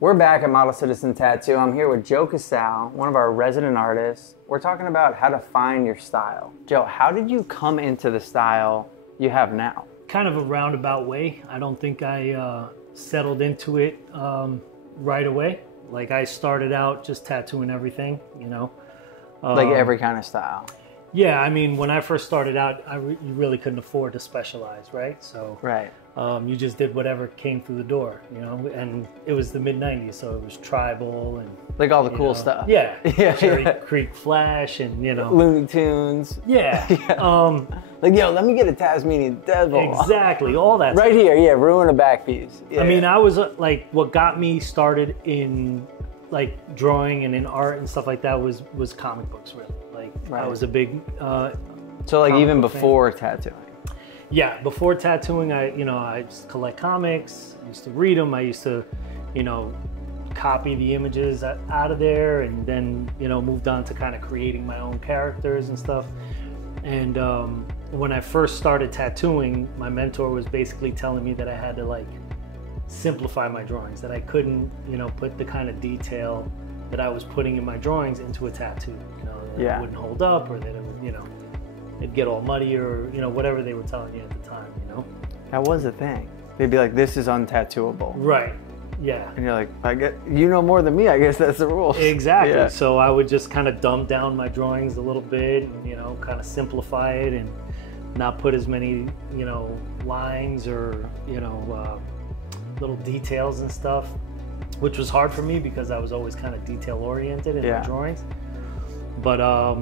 We're back at Model Citizen Tattoo. I'm here with Joe Casal, one of our resident artists. We're talking about how to find your style. Joe, how did you come into the style you have now? Kind of a roundabout way. I don't think I settled into it right away. Like I started out just tattooing everything, you know. Like every kind of style. Yeah, I mean, when I first started out, you really couldn't afford to specialize, right? So right. You just did whatever came through the door, you know. And it was the mid-'90s, so it was tribal and like all the cool stuff. Yeah, yeah, Cherry Creek Flash and Looney Tunes. Yeah. yeah. Like, yo, let me get a Tasmanian Devil. Exactly, all that. Right here, yeah, ruin a back piece. Yeah. I mean, I was like, what got me started in like drawing and in art and stuff like that was comic books, really. Like I was a big so like even before tattooing. Yeah, before tattooing, I used to collect comics. I used to read them. I used to, copy the images out of there, and then moved on to kind of creating my own characters and stuff. And when I first started tattooing, my mentor was basically telling me that I had to like simplify my drawings, that I couldn't put the kind of detail that I was putting in my drawings into a tattoo. That it wouldn't hold up, or that it would it'd get all muddy, or whatever they were telling you at the time. That was a thing. They'd be like, this is untattooable. Right. Yeah. And you're like, I get, more than me. I guess that's the rules. Exactly. Yeah. So I would just kind of dumb down my drawings a little bit, and kind of simplify it, and not put as many lines or little details and stuff, which was hard for me because I was always kind of detail oriented in my drawings. But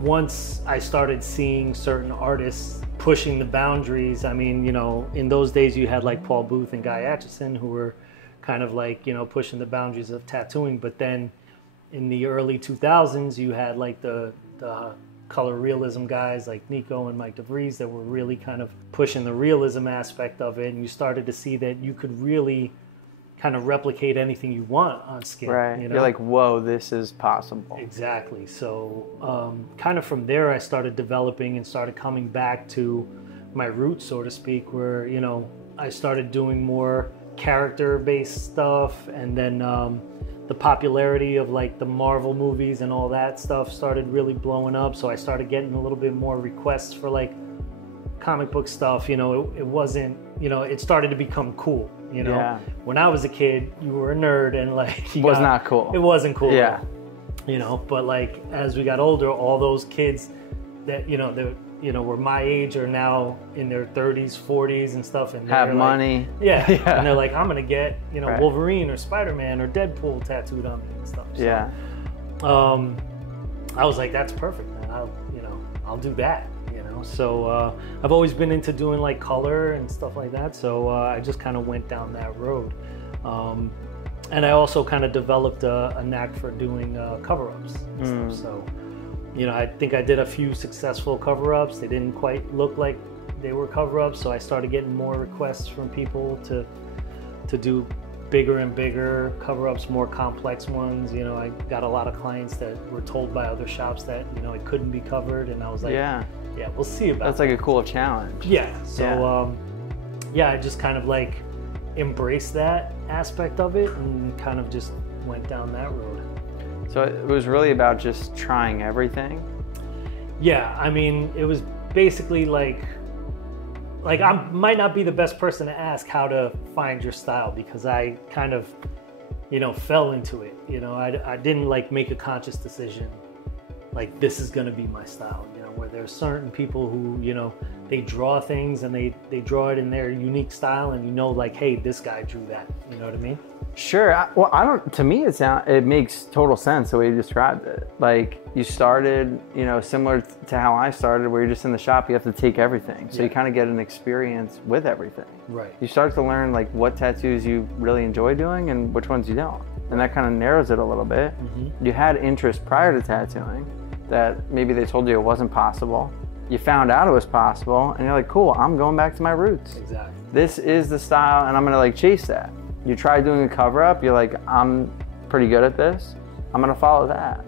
once I started seeing certain artists pushing the boundaries, I mean, in those days you had like Paul Booth and Guy Aitchison, who were kind of like, pushing the boundaries of tattooing. But then in the early 2000s, you had like the color realism guys like Nico and Mike DeVries that were really kind of pushing the realism aspect of it. And you started to see that you could really kind of replicate anything you want on skin. Right. You're like, whoa, this is possible. Exactly. So kind of from there, I started developing and started coming back to my roots, so to speak, where, I started doing more character-based stuff. And then the popularity of like the Marvel movies and all that stuff started really blowing up. So I started getting a little bit more requests for like comic book stuff. It wasn't, it started to become cool. When I was a kid, you were a nerd, and like it was not cool. It wasn't cool. Yeah. But like as we got older, all those kids that were my age are now in their 30s, 40s, and stuff, and have money. Yeah. And they're like, I'm gonna get Wolverine or Spider-Man or Deadpool tattooed on me and stuff. So, yeah. I was like, that's perfect, man. I'll do that. So I've always been into doing like color and stuff like that. So I just kind of went down that road. And I also kind of developed a knack for doing cover-ups and stuff. So, I think I did a few successful cover-ups. They didn't quite look like they were cover-ups. So I started getting more requests from people to do bigger and bigger cover-ups, more complex ones. I got a lot of clients that were told by other shops that, it couldn't be covered. And I was like, yeah, we'll see about That's like a cool challenge. Yeah. So, I just kind of like embraced that aspect of it and kind of just went down that road. So it was really about just trying everything? Yeah. I mean, it was basically like I might not be the best person to ask how to find your style, because I kind of, fell into it. I didn't like make a conscious decision like this is going to be my style, where there's certain people who, they draw things and they draw it in their unique style, and like, hey, this guy drew that, you know what I mean? Sure. To me it makes total sense the way you described it. Like you started, similar to how I started, where you're just in the shop, you have to take everything. So you kind of get an experience with everything. Right. You start to learn like what tattoos you really enjoy doing and which ones you don't. And that kind of narrows it a little bit. Mm-hmm. You had interest prior to tattooing that maybe they told you it wasn't possible. You found out it was possible, and you're like, cool, I'm going back to my roots. Exactly. This is the style, and I'm gonna like chase that. You try doing a cover up, you're like, I'm pretty good at this. I'm gonna follow that.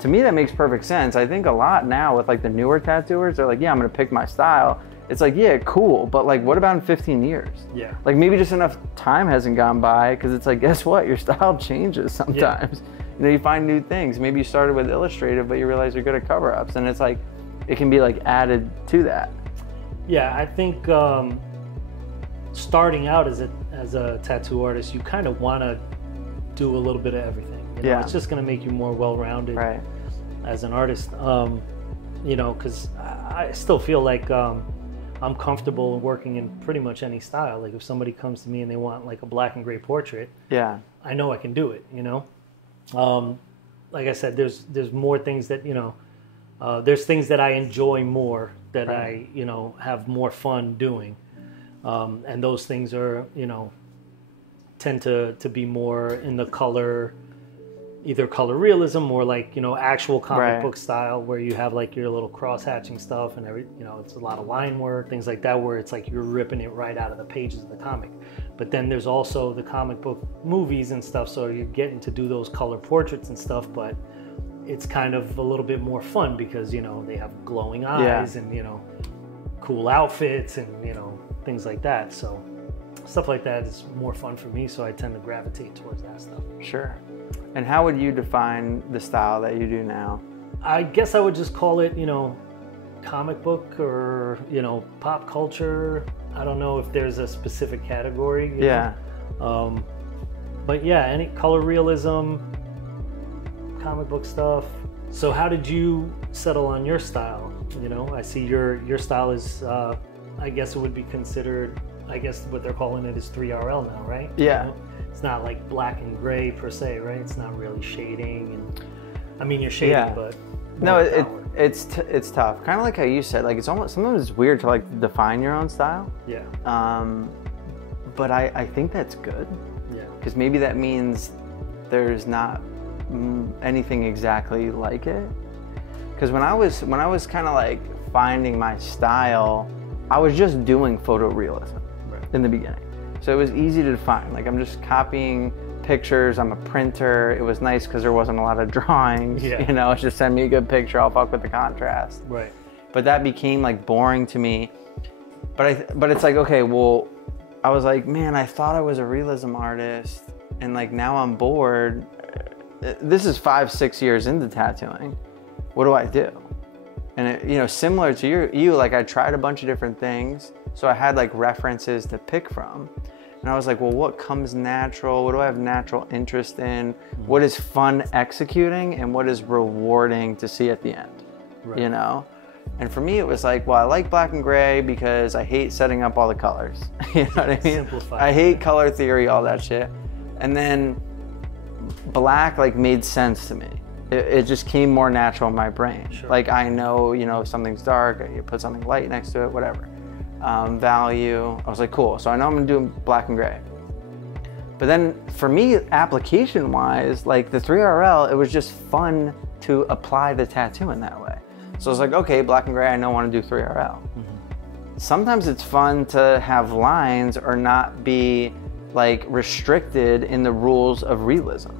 To me, that makes perfect sense. I think a lot now with like the newer tattooers, they're like, yeah, I'm gonna pick my style, it's like, yeah, cool, but like, what about in 15 years? Yeah. Like maybe just enough time hasn't gone by, because it's like, guess what? Your style changes sometimes. Yeah. You know, you find new things. Maybe you started with illustrative, but you realize you're good at cover-ups, and it's like, it can be like added to that. Yeah, I think starting out as a tattoo artist, you kind of want to do a little bit of everything. You know? Yeah. It's just going to make you more well-rounded as an artist. You know, because I still feel like I'm comfortable working in pretty much any style. Like if somebody comes to me and they want like a black and gray portrait, yeah, I know I can do it, you know? Like I said, there's more things that, you know, there's things that I enjoy more, that I, you know, have more fun doing. And those things are, you know, tend to be more in the color, either color realism or like, you know, actual comic book style, where you have like your little cross hatching stuff and you know, it's a lot of line work, things like that, where it's like you're ripping it right out of the pages of the comic. But then there's also the comic book movies and stuff, so you're getting to do those color portraits and stuff, but it's kind of a little bit more fun because, you know, they have glowing eyes and, you know, cool outfits and, you know, things like that. So stuff like that is more fun for me, so I tend to gravitate towards that stuff. Sure. And how would you define the style that you do now? I guess I would just call it, you know, comic book or, you know, pop culture. I don't know if there's a specific category. You know? But yeah, any color realism, comic book stuff. So how did you settle on your style? You know, I see your style is, I guess it would be considered, I guess what they're calling it is 3RL now, right? Yeah. You know? It's not like black and gray per se, right? It's not really shading, and I mean you're shading, but no, it's tough. Kind of like how you said, like it's almost sometimes it's weird to like define your own style. Yeah. But I think that's good. Yeah. Because maybe that means there's not anything exactly like it. Because when I was kind of like finding my style, I was just doing photorealism in the beginning. So it was easy to define. Like I'm just copying pictures. I'm a printer. It was nice because there wasn't a lot of drawings. You know, it's just send me a good picture. I'll fuck with the contrast. Right. But that became like boring to me. But it's like, okay, well, I was like, man, I thought I was a realism artist, and like now I'm bored. This is 5-6 years into tattooing. What do I do? And it, you know, similar to you, like I tried a bunch of different things. So I had like references to pick from. And I was like, well, what comes natural? What do I have natural interest in? What is fun executing, and what is rewarding to see at the end? You know? And for me, it was like, well, I like black and gray because I hate setting up all the colors. You know what I mean? Simplify. I hate color theory, all that shit. And then black like made sense to me. It just came more natural in my brain. Like I know, you know, if something's dark, you put something light next to it, whatever. Value. I was like, cool. So I know I'm gonna do black and gray. But then for me, application wise, like the 3RL, it was just fun to apply the tattoo in that way. So I was like, okay, black and gray, I know I want to do 3RL. Sometimes it's fun to have lines or not be like restricted in the rules of realism.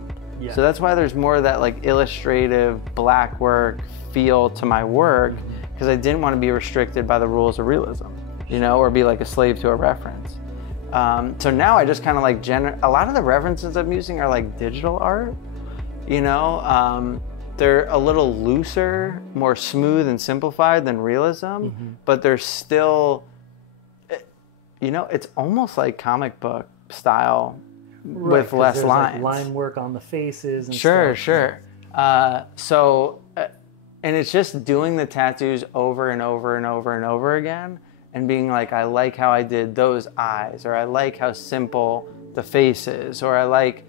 So that's why there's more of that like illustrative black work feel to my work, because I didn't want to be restricted by the rules of realism, you know, or be like a slave to a reference. So now I just kind of like a lot of the references I'm using are like digital art, you know. They're a little looser, more smooth and simplified than realism, but they're still, you know, it's almost like comic book style with less lines. Like line work on the faces and stuff. Sure. So, and it's just doing the tattoos over and over and over and over again, and being like, I like how I did those eyes, or I like how simple the face is, or I like,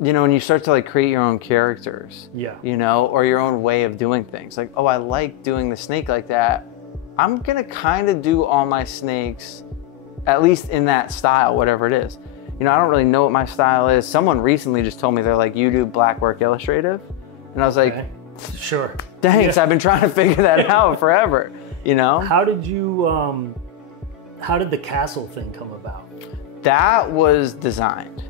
you know, and you start to like create your own characters, you know, or your own way of doing things. Like, oh, I like doing the snake like that. I'm gonna kind of do all my snakes, at least in that style, whatever it is. You know, I don't really know what my style is. Someone recently just told me, they're like, you do black work illustrative? And I was like, sure. Thanks, I've been trying to figure that out forever, you know? How did you, how did the Casal thing come about? That was designed.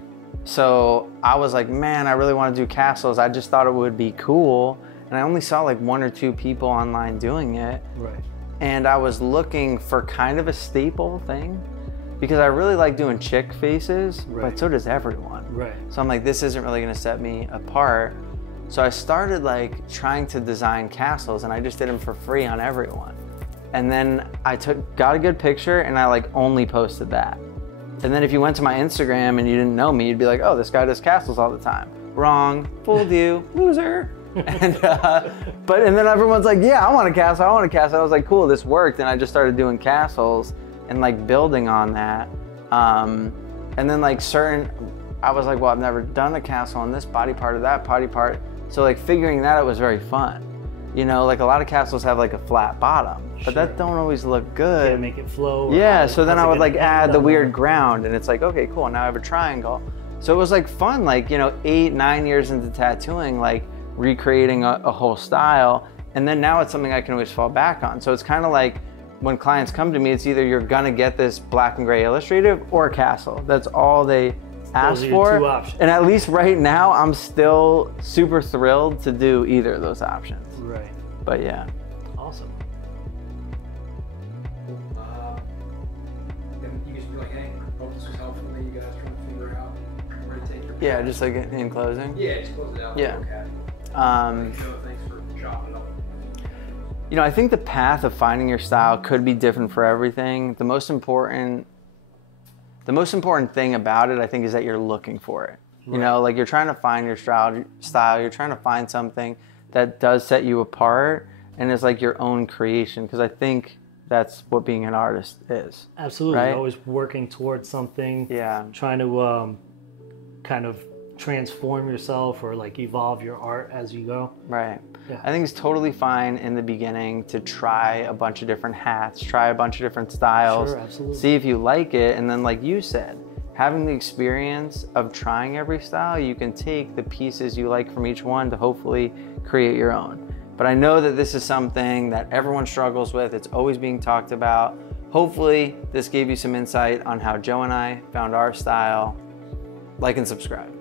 So I was like, man, I really want to do Casals. I just thought it would be cool. And I only saw like 1 or 2 people online doing it. and I was looking for kind of a staple thing because I really like doing chick faces, but so does everyone. Right. So I'm like, this isn't really gonna set me apart. So I started like trying to design castles, and I just did them for free on everyone. And then I got a good picture, and I like only posted that. And then if you went to my Instagram and you didn't know me, you'd be like, oh, this guy does castles all the time. Wrong, fooled you, loser. And then everyone's like, yeah, I want a castle, I want a castle. I was like, cool, this worked. And I just started doing castles and like building on that. And then like I was like, well, I've never done a castle on this body part or that body part. So like figuring that out was very fun. You know, like a lot of castles have like a flat bottom, but that don't always look good. Yeah, make it flow. Yeah, so then I would like add the weird ground, and it's like, okay, cool, now I have a triangle. So it was like fun, like, you know, 8-9 years into tattooing, like recreating a whole style. And then now it's something I can always fall back on. So it's kind of like when clients come to me, it's either you're gonna get this black and gray illustrative or a castle. That's all they ask for. Those are your 2 options. And at least right now, I'm still super thrilled to do either of those options. Right. But yeah. Awesome. Then you just be like, hey, hope this was helpful. Then you guys trying to figure out where to take your Yeah, just like in closing. Yeah, just close it out. Yeah. Okay. Thanks for chopping it up. You know, I think the path of finding your style could be different for everything. The most important thing about it, I think, is that you're looking for it. You know, like you're trying to find your style, you're trying to find something that does set you apart and is like your own creation, because I think that's what being an artist is. Absolutely. Right? Always working towards something. Yeah. Trying to kind of transform yourself or like evolve your art as you go. Right. Yeah. I think it's totally fine in the beginning to try a bunch of different hats, try a bunch of different styles, Sure, absolutely. see if you like it, and then like you said, having the experience of trying every style, you can take the pieces you like from each one to hopefully create your own. But I know that this is something that everyone struggles with. It's always being talked about. Hopefully this gave you some insight on how Joe and I found our style. Like and subscribe.